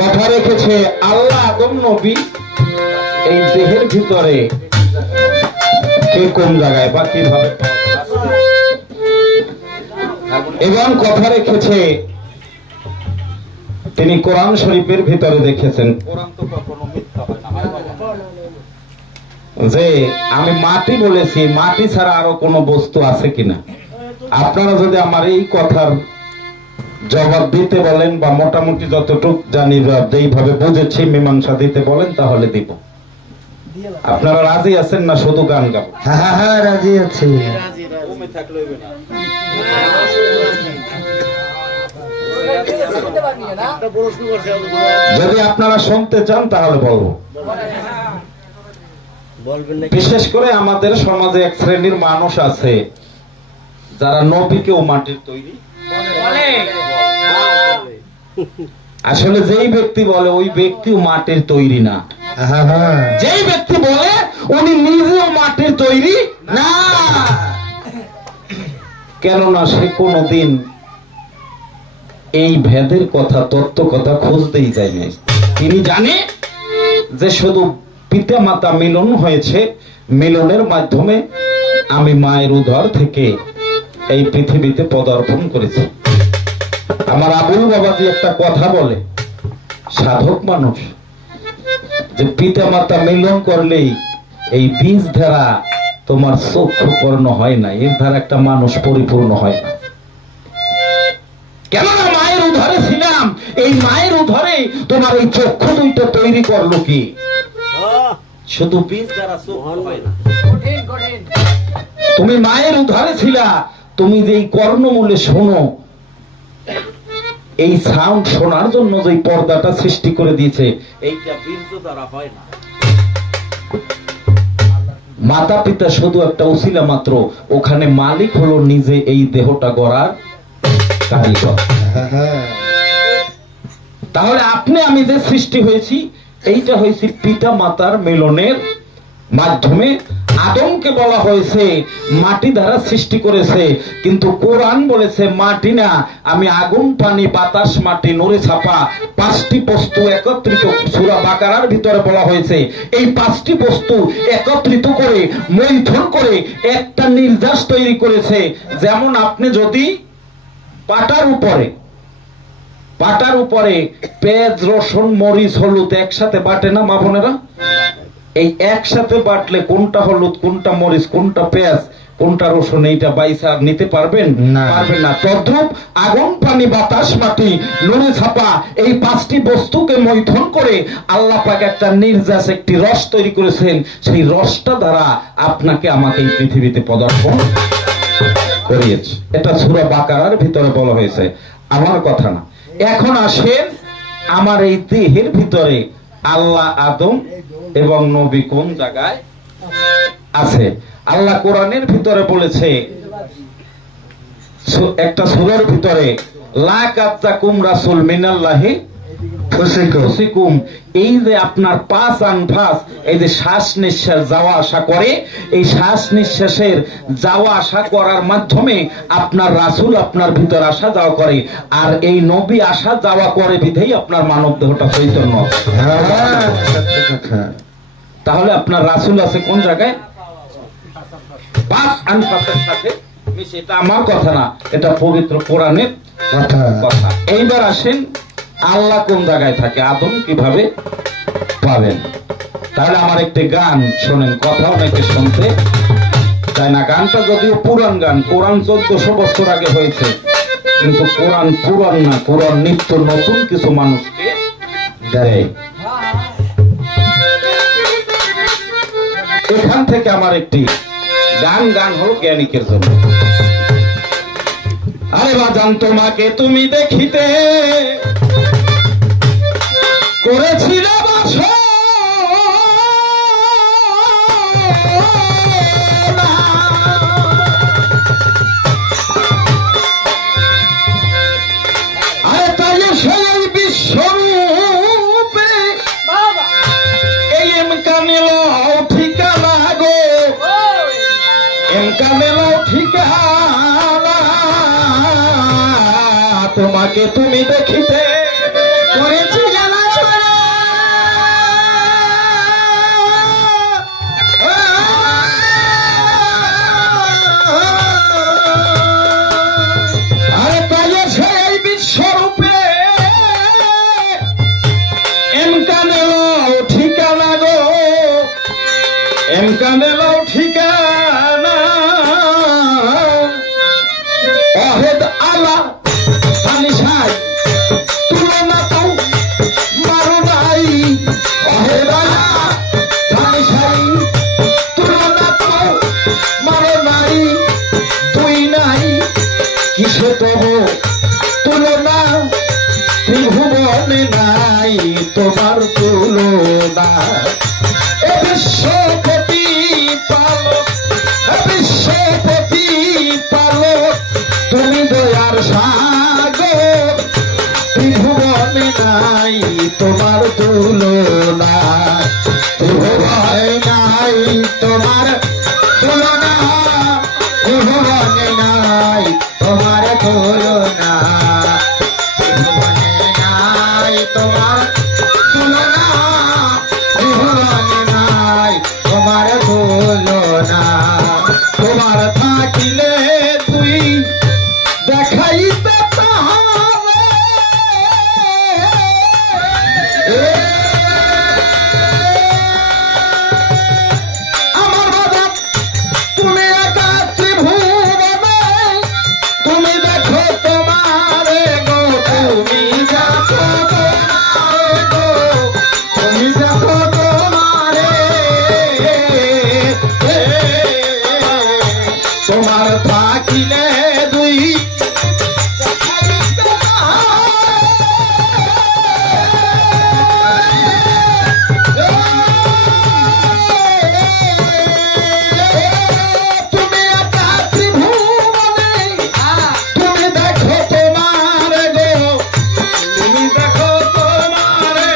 কথা রেখেছে আল্লাহ আদম নবী এই দেহের ভিতরে কে কোন জায়গায় বা কিভাবে, এবং কথা রেখেছে তিনি কোরআন শরীফের ভিতরে দেখেছেন, কোরআন তো কখনো মিথ্যা হয় না, যে আমি মাটি বলেছি, মাটি ছাড়া আরো কোনো বস্তু আছে কিনা। আপনারা যদি আমার এই কথার জবাব দিতে বলেন বা মোটামুটি যতটুক জানি যেইভাবে বুঝেছি মীমাংসা দিতে বলেন তাহলে দিব। আপনারা রাজি আছেন না শুধু গান গাবো? হ্যাঁ হ্যাঁ রাজি আছি। যদি আপনারা শুনতে চান তাহলে বলবো। বিশেষ করে আমাদের সমাজে এক শ্রেণীর মানুষ আছে যারা নবীকেও মাটির তৈরি। আসলে যেই ব্যক্তি বলে ওই ব্যক্তিও মাটির তৈরি না, যেই ব্যক্তি বলে উনি নিজেও মাটির তৈরি না। কেননা সে কোনদিন এই ভেদের কথা, তত্ত্ব কথা খুঁজতেই যায় নাই। তিনি জানে যে শুধু পিতা মাতা মিলন হয়েছে, মিলনের মাধ্যমে আমি মায়ের উদর থেকে এই পৃথিবীতে পদার্পণ করেছি। আমার আবুল বাবাজি একটা কথা বলে, সাধক মানুষ, যে পিতা মাতা মিলন করলেই এই বীজ ধারা তোমার চক্ষুপূর্ণ হয় না, এর ধারা একটা মানুষ পরিপূর্ণ হয় না। কেননা মায়ের উদরে ছিলাম, এই মায়ের উদরে তোমার এই চক্ষু দুইটা তৈরি করলো কি? শুধু বীজ দ্বারা চক্ষু হয় না। তুমি মায়ের উদরে ছিলা, তুমি যে কর্ণমূলে শোনো, এই সাউন্ড শোনার জন্য যে পর্দাটা সৃষ্টি করে দিয়েছে, এইটা বীর্য দ্বারা হয় না। মাতা পিতা শুধু একটা উসিলা মাত্র, ওখানে মালিক হলো নিজে এই দেহটা গড়ার কারিগর। তাহলে আপনি আমি যে সৃষ্টি হয়েছি, এইটা হয়েছে পিতা মাতার মিলনের মাধ্যমে। আদমকে বলা হয়েছে মাটি দ্বারা সৃষ্টি করেছে, কিন্তু কোরআন বলেছে মাটি না, আমি আগুন, পানি, বাতাস, মাটি, নূরে ছাপা পাঁচটি বস্তু একত্রিত। সূরা বাকারার ভিতরে বলা হয়েছে এই পাঁচটি বস্তু একত্রিত করে মন্থন করে একটা নির্যাস তৈরি করেছে। যেমন আপনি যদি পাটার উপরে পেঁয়াজ, রসুন, মরিচ, হলুদ একসাথে বাটে না মা বোনেরা? এই একসাথে বাটলে কোনটা হলুদ, কোনটা মরিচ, কোনটা পেঁয়াজ, কোনটা রসুন, এইটা বাইসা নিতে পারবেন? পারবেন না। তদ্রূপ আগুন, পানি, বাতাস, মাটি, নুনে ছাপা এই পাঁচটি বস্তুকে মৈথন করে আল্লাহ পাক একটা নির্যাস, একটি রস তৈরি করেছেন। সেই রসটা দ্বারা আপনাকে আমাকে এই পৃথিবীতে পদার্পণ করিয়েছে। এটা সূরা বাকারার ভিতরে বলা হয়েছে, আমার কথা না। এখন আসেন, আমার এই দেহের ভিতরে আল্লাহ, আদম এবং নবী কোন জায়গায় আছে? আল্লাহ কোরআনের ভিতরে বলেছে, একটা সূরার ভিতরে, লাকাত্তাকুম রাসূল মিনাল্লাহি ফুসিকুম, এই যে আপনার পাঁচ আনফাস, এই যে শ্বাস নিঃশ্বাস যাওয়া আসা করে, এই শ্বাস নিঃশ্বাসের যাওয়া আসা করার মাধ্যমে আপনার রাসূল আপনার ভিতর আসা যাওয়া করে, আর এই নবী আসা যাওয়া করে বিধেই আপনার মানব দেহটা চৈতন্য। তাহলে আপনার রাসূল আছে কোন জায়গায়? পাঁচ আনফাসের সাথে। এটা আমার কথা না, এটা পবিত্র কোরআনের কথা। এইবার আসেন, আল্লাহ কোন জায়গায় থাকে, আদম কিভাবে পাবেন? তাহলে আমার একটি গান শোনেন, কথা অনেকে শুনতে চায় না। গানটা যদিও পুরান গান, কোরআন 1400 বছর আগে হয়েছে, কিন্তু কোরআন পুরান না, কোরআন নিত্য নতুন কিছু মানুষকে দেয়। এখান থেকে আমার একটি গান হলো জ্ঞানিকের জন্য। আরে বাজান, তোমাকে তুমি দেখিতে করেছিল বাসনা, আরে তাই সেই বিশ্বরূপে এই এমকানেল ঠিকানা গো, এমকানেল ঠিকানা, তোমাকে তুমি দেখিতে করেছিল বাসনা। ত্রিভুবনে নাই তোমার তুলনা। এ বিশ্বপতি পালক, এ বিশ্বপতি পালক, তুমি দয়ার সাগর, ত্রিভুবনে নাই তোমার তুলনা। ত্রিভুবনে নাই তোমার তুলনা, ত্রিভুবনে নাই তোমার তুলনা, ত্রিভুবনে নাই তোমার তুলনা, ত্রিভুবনে নাই তোমার তুলনা। তোমার থাকিলে তুই দেখাইতে তাহারে, আমার বাবা তুমি একা ত্রিভুবনে, তুমি দেখো তোমারে গো, তুমি দেখো তোমারে গো, তুমি দেখো তোমারে। তোমার থাকিলে দুই তুমি একা ত্রিভুবনে, তুমি দেখো তোমারে গো, তুমি দেখো তোমারে।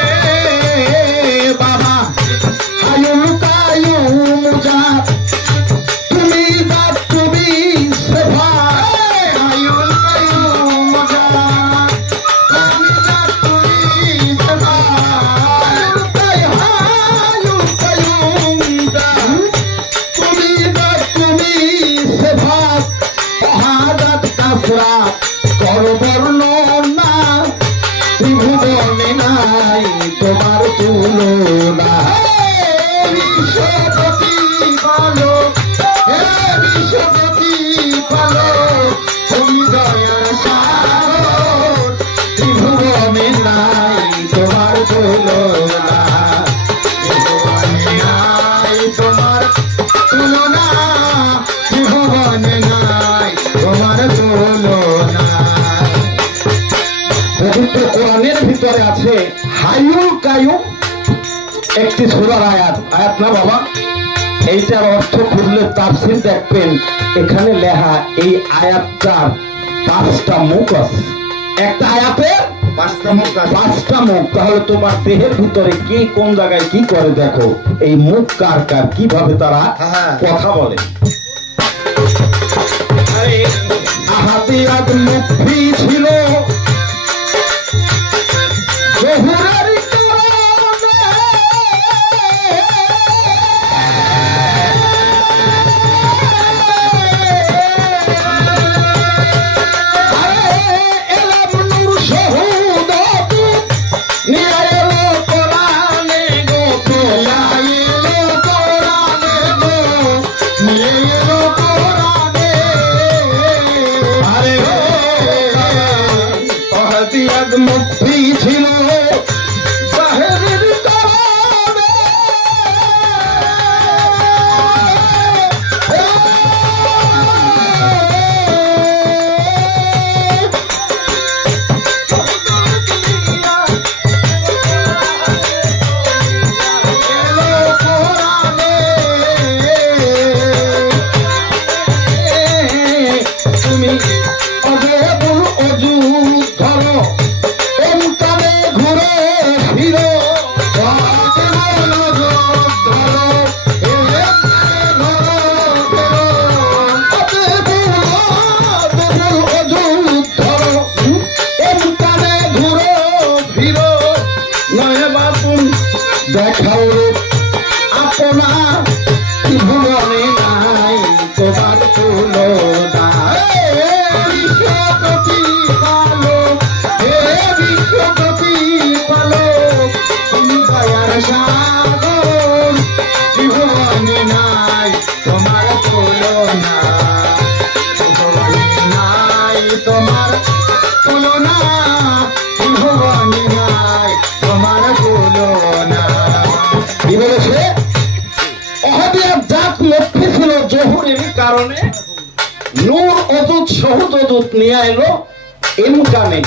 বাবা হায়ুম কায়ুম জাত, তুমি দাত তুমি সেবা, হায়ুম কায়ুম জাত, তুমি দাত তুমি সেবা। হায়ুম কায়ুম জাত, তুমি দাত তুমি সেবা। মহাদাত কাফরা কর বর্ণনা, ত্রিভুবনে নাই তোমার তুলনা। বিশ্বপতি পালক, হে বিশ্বপতি পালক, তুমি দয়ার সাগর, ত্রিভুবনে নাই তোমার তুলনা, ত্রিভুবনে নাই তোমার তুলনা, ত্রিভুবনে নাই তোমার তুলনা। পবিত্র কোরআনের ভিতরে আছে হায়ুল কায়ুম, একটি সূরার আয়াত। আয়াত না বাবা, এইটার অর্থ খুললে তাফসীর দেখবেন এখানে লেখা এই আয়াতটার 5টা মুখ আছে। একটা আয়াতের 5টা মুখ আছে, 5টা মুখ। তাহলে তোমার দেহের ভিতরে কে কোন জায়গায় কি করে দেখো, এই মুখ কার কার কিভাবে তারা কথা বলে। আহাদিয়াত মুক্তি ছিল জহুরের কারণে, এলাম নূর শহুদত নিয়ে এলো কোরআনে গো, নিয়ে এলো কোরআনে গো, নিয়ে এলো কোরআনে। আরে আহাদিয়াত মুক্তি ছিল জাহেরের কারণে, তুমি অজেবুল অজুদ ধরো, এমকানে ঘুরে ফিরো, অজেবুল অজুদ ধরো, এমকানে ঘুরে ফিরো, অজেবুল অজুদ ধরো, এমকানে ঘুরে ফিরো। নয়বা তুমি দেখাও রূপ আপনা, ত্রিভুবনে নাই তোমার তুলনা। বিশ্বপতি পালক, হে বিশ্বপতি পালক, তুমি দয়ার সাগর, ত্রিভুবনে নাই তোমার তুলনা, ত্রিভুবনে নাই তোমার তুলনা, ত্রিভুবনে নাই তোমার তুলনা। কি বলেছে? অহদিয়ার জাত লক্ষ্মী ছিল জহুরের কারণে, নূর অদূত শহুদ অদূত নিয়ে এলো ইমকানে।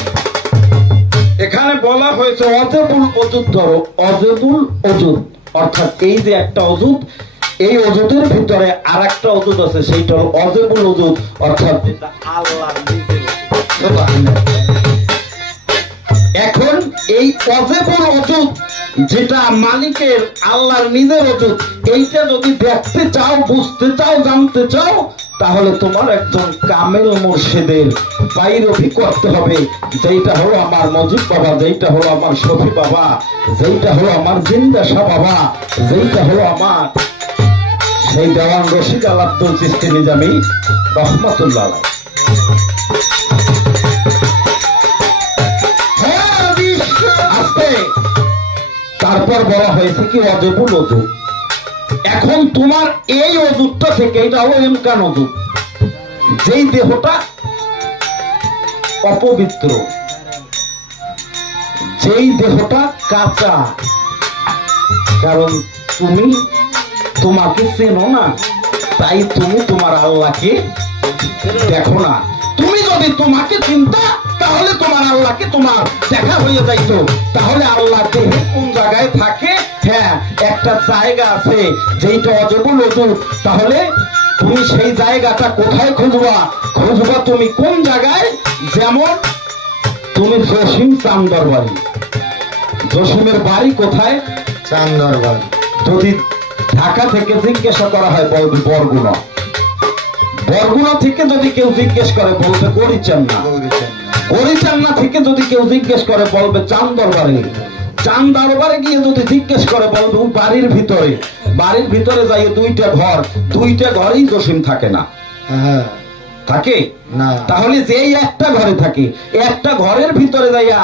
এখানে এখানে বলা হয়েছে অজেবুল অজুদ ধরো, অজেবুল অজুদ অর্থাৎ এই যে একটা অজুদ, এই অজুদের ভিতরে আর একটা অজুদ আছে, সেইটা হলো অজেবুল অজুদ অর্থাৎ আল্লাহর নিজের অজুদ। এখন এই অজেবুল অজুদ যেটা মালিকের আল্লাহর নিজের অজুদ, এইটা যদি দেখতে চাও, বুঝতে চাও, জানতে চাও, তাহলে তোমার একজন কামেল মুর্শিদের বাইরফি করতে হবে, যেটা হলো আমার মজিদ বাবা, যেটা হলো আমার শফি বাবা, যেটা হলো আমার জিন্দা শাহ বাবা, যেটা হলো আমার সেই দেওয়ান রশিদ আল আব্দুল চিশতি নিজামী রহমাতুল্লাহ আলাইহ। তারপর বলা হয়েছে কি অজেবুল অজুদ। এখন তোমার এই অজুদটা থেকে, এটা হলো ইমকান অজুদ, যেই দেহটা অপবিত্র, যেই দেহটা কাঁচা, কারণ তুমি তোমাকে চেনো না, তাই তুমি তোমার আল্লাহকে দেখো না। তুমি যদি তোমাকে চিন্তা, তাহলে তোমার আল্লাহকে তোমার দেখা হয়ে যাইতো। তাহলে আল্লাহ দেহে কোন জায়গায় থাকে? হ্যাঁ, একটা জায়গা আছে যেইটা অজেবুল অজুদ। তাহলে তুমি সেই জায়গাটা কোথায় খুঁজবা? খুঁজবা তুমি কোন জায়গায়? যেমন তুমি জসিম চান্দর বাড়ি, জসিমের বাড়ি কোথায়? চান্দর বাড়ি। যদি ঢাকা থেকে জিজ্ঞাসা করা হয় বলবে বরগুনা, বরগুনা থেকে যদি কেউ জিজ্ঞেস করে বলবে গরিচান্না, গরিচান্না থেকে যদি কেউ জিজ্ঞেস করে বলবে চান্দর বাড়ি, চান্দার বাড়ি গিয়ে যদি জিজ্ঞেস করে বলবে বাড়ির ভিতরে, বাড়ির ভিতরে যাই দুইটা ঘর, দুইটা ঘরেই জসিম থাকে না, থাকে না। তাহলে যেই একটা ঘরে থাকে, একটা ঘরের ভিতরে যাইয়া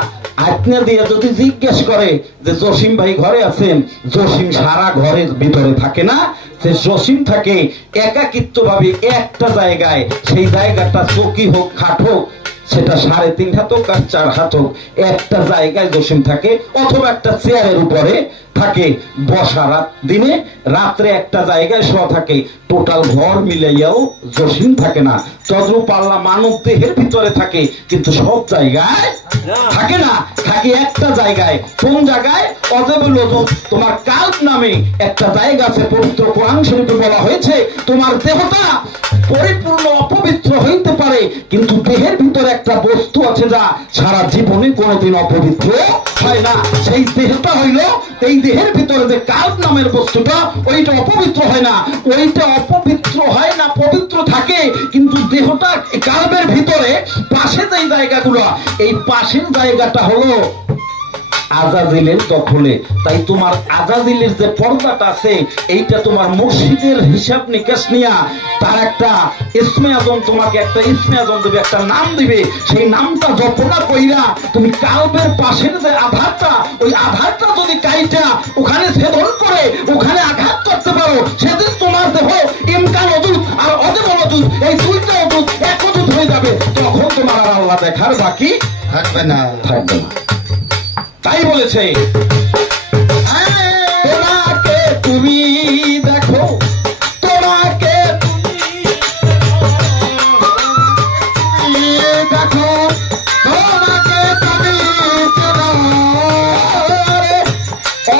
আজ্ঞা দিয়ে যদি জিজ্ঞেস করে যে জসিম ভাই ঘরে আছেন, জসিম সারা ঘরের ভিতরে থাকে না, সে জসিম থাকে একাকিত্ব ভাবে একটা জায়গায়। সেই জায়গাটা চকি হোক, খাট হোক, সেটা 3.5 হাত হোক আর 4 হাত হোক, একটা জায়গায় জসিম থাকে, অথবা একটা চেয়ারের উপরে থাকে বসা। রাত দিনে রাত্রে একটা জায়গায় শোয়া থাকে। টোটাল ঘর মিলাইয়াও জসিম থাকে না। চন্দ্র পাল্লা মানব দেহের ভিতরে থাকে, কিন্তু সব জায়গায় থাকে না, থাকে একটা জায়গায়। কোন জায়গায়? অজেবুল অজুদ। তোমার কাল্ব নামে একটা জায়গা আছে, পবিত্র কোরআন শরীফে বলা হয়েছে তোমার দেহটা পরিপূর্ণ অপবিত্র হইতে পারে, কিন্তু দেহের ভিতরে একটা বস্তু আছে যা সারা জীবনে কোনোদিন অপবিত্র হয় না। সেই দেহটা হইল, এই দেহের ভিতরে যে কাল্ব নামের বস্তুটা, ওইটা অপবিত্র হয় না, ওইটা অপবিত্র হয় না, পবিত্র থাকে। কিন্তু দেহটা কাল্বের ভিতরে পাশে যে জায়গাগুলো, এই পাশের জায়গাটা হলো আজাজিলের দখলে। তাই তোমার আজাজিলের যে পর্দাটা আছে, এইটা তোমার মুর্শিদের হিসাব নিকাশ নিয়া তার একটা ইসমে আজম, তোমাকে একটা ইসমে আজম দিবে, একটা নাম দিবে। সেই নামটা জপনা কইরা তুমি কাল্বের পাশের যে আধারটা, ওই আধারটা যদি কাইটা ওখানে ছেদন করে ওখানে আঘাত করতে পারো, সেদিন তোমার দেহ ইমকান অজুদ আর অজেবুল অজুদ, এই দুইটা অজুদ এক অজুদ হয়ে যাবে। তখন তোমার আর আল্লাহ দেখার বাকি থাকবে না, থাকবে না। তাই বলেছে তোমাকে তুমি দেখো, তোমাকে তুমি দেখো, তোমাকে তুমি চেনো,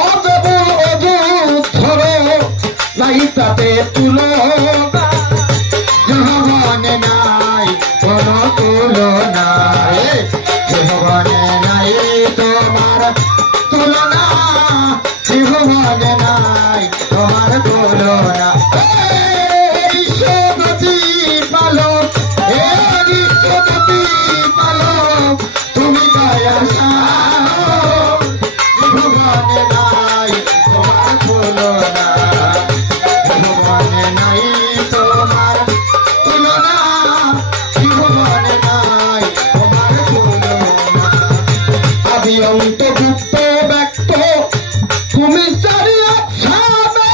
অজেবুল অজুদ ধরো, নাই তাতে তুলো, জীবনে নাই কোনো তুলনা, জীবনে নাই তোমার তুলনা, জীবনে নাই তোমার তুলনা। বিশ্বপতি পালক, হে বিশ্বপতি পালক, তুমি দয়ার সাগর, জীবনে নাই তোমার তুলনা, জীবনে নাই তোমার তুলনা, জীবনে নাই তোমার তুলনা। আদি অন্ত গুপ্ত ব্যক্ত তুমি চারি একসাথে,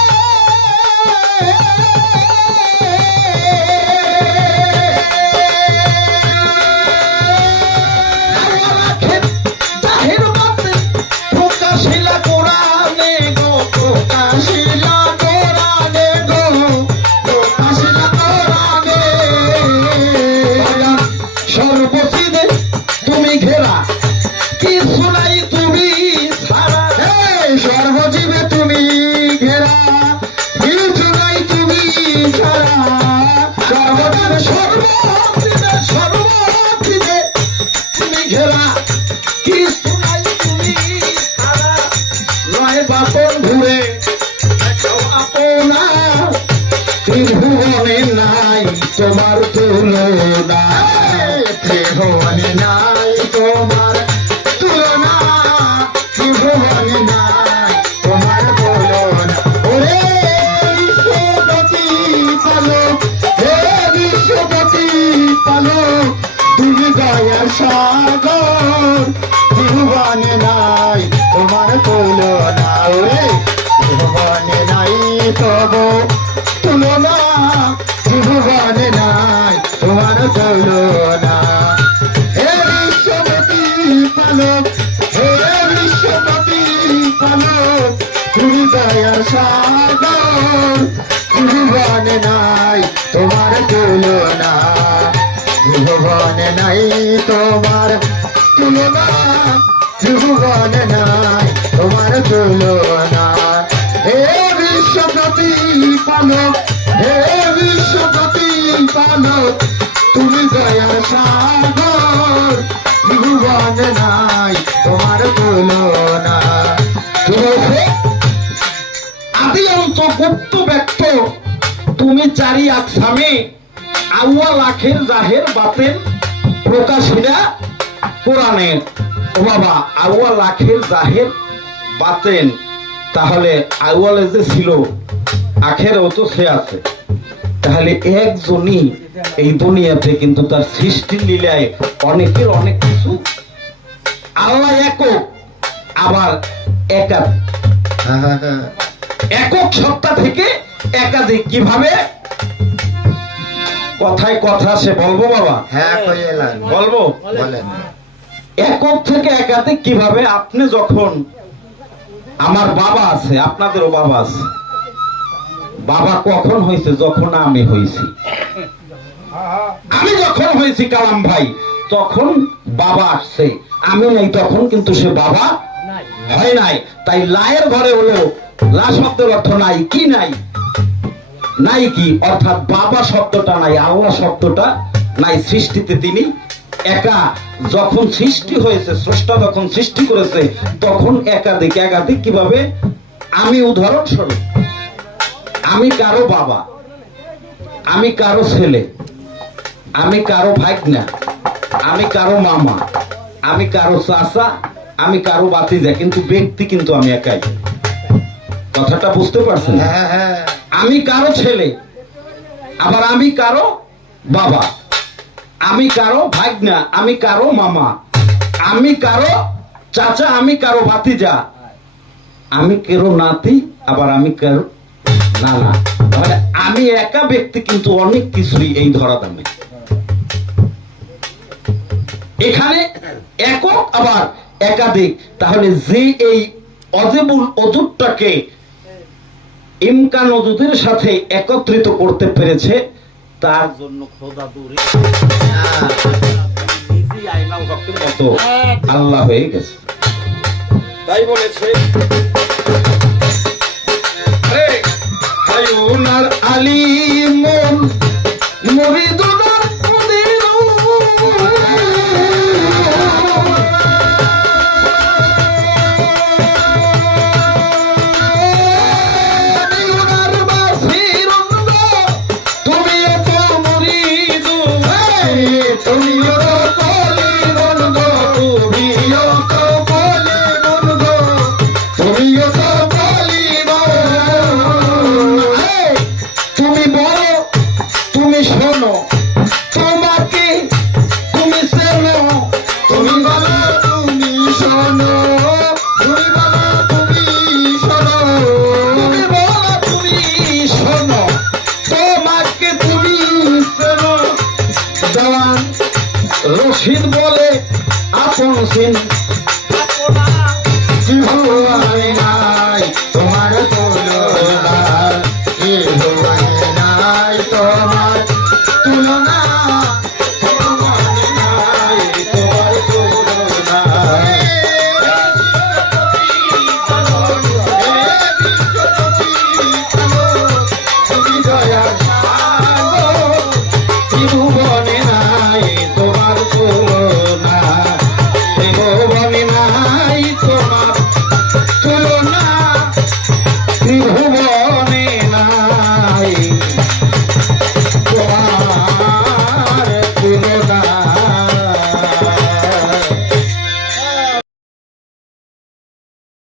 জাহির বাতে প্রকাশিলা কোরআনে গো, প্রকাশিলা কোরআনে গো, প্রকাশিলা কোরআনে। সর্বসিদে তুমি ঘেরা, কিছু নাই বাতন ঘুরে দেখো আপনা ত্রিভুবনে নাই তোমার তুলনা ত্রিভুবনে নাই তোমার তুলনা ত্রিভুবনে নাই তোমার তুলনা ওরে বিশ্বপতি পালক হে বিশ্বপতি পালক তুমি দয়ার সাগর ত্রিভুবনে নাই তোমার তুলনা ওরে ত্রিভুবনে নাই তবু তুলনা ত্রিভুবনে নাই তোমার তুলনা হে বিশ্বপতি পালক হে বিশ্বপতি পালক তুমি দয়ার সাগর ত্রিভুবনে নাই তোমার তুলনা ত্রিভুবনে নাই তোমার তুলনা ত্রিভুবনে নাই তোমার তুলনা হে বিশ্বপতি পালক হে বিশ্বপতি পালক তুমি দয়ার সাগর ত্রিভুবনে নাই তোমার তুলনা তুমি আদি অন্ত গুপ্ত ব্যক্ত তুমি চারি আকসামে আউয়াল আখের জাহের বাতেন প্রকাশিরা কোরআনে। ও বাবা, আউয়াল আখের জাহের বাতেন, তাহলে আউয়ালে যে ছিল আখেরও তো সে আছে। তাহলে একজনই এই দুনিয়াতে, কিন্তু তার সৃষ্টির লীলায় অনেকের অনেক কিছু। আল্লাহ একক, আবার একাধিক। একক সত্তা থেকে একাধিক কিভাবে? কথায় কথা সে বলবো বাবা, হ্যাঁ কইলেন বলবো। বলেন একক থেকে একাধিক কিভাবে? আপনি যখন, আমার বাবা আছে, আপনাদেরও বাবা আছে। বাবা কখন হয়েছে? যখন আমি হয়েছি। আমি যখন হয়েছি কালাম ভাই, তখন বাবা আসছে। আমি নাই তখন, কিন্তু সে বাবা হয় নাই। তাই লায়ের ঘরে হলো লা শব্দের অর্থ নাই। কি নাই? নাই কি অর্থাৎ বাবা শব্দটা নাই, আল্লাহ শব্দটা নাই। সৃষ্টিতে তিনি একা। যখন সৃষ্টি হয়েছে, স্রষ্টা যখন সৃষ্টি করেছে, তখন একাধিক। একাধিক কিভাবে? আমি উদাহরণস্বরূপ, আমি কারো বাবা, আমি কারো ছেলে, আমি কারো ভাগ্না, আমি কারো মামা, আমি কারো চাচা, আমি কারো বাতিজা, কিন্তু ব্যক্তি কিন্তু আমি একাই। কথাটা বুঝতে পারছেন? হ্যাঁ হ্যাঁ আমি কারো ছেলে, আবার আমি কারো বাবা, আমি কারো ভাগ্না, আমি কারো মামা, আমি কারো চাচা, আমি কারো ভাতিজা, আমি কারো নাতি, আবার আমি কারো নানা। তাহলে আমি একা ব্যক্তি, কিন্তু অনেক কিছুই এই ধরাধামে। এখানে একক আবার একাধিক। তাহলে যে এই অজেবুল অজুদটাকে ইমকান অজুদের সাথে একত্রিত করতে পেরেছে, তার জন্য খোদা দূরে নিজেই আইনাল হকের মতো আল্লাহ হয়ে গেছে। তাই বলেছে হায়ুনার আলিমুন মুরিদুনার মুদিরু হায়ুনার বাসিরুন তুমিও তো মুরিদু তুমিও তো বলিবন গো তুমিও তো বলিবন গো তুমিও তো বলিবন তুমি বলো, তুমি শোনো, তোমাকে তুমি চেনো, তুমি বলো তুমি শোনো তুমি বলো তুমি শোনো তুমি বলো, তুমি শোনো, তোমাকে তুমি চেনো। জওয়ান রশিদ বলে আপন সিন জিহুয়া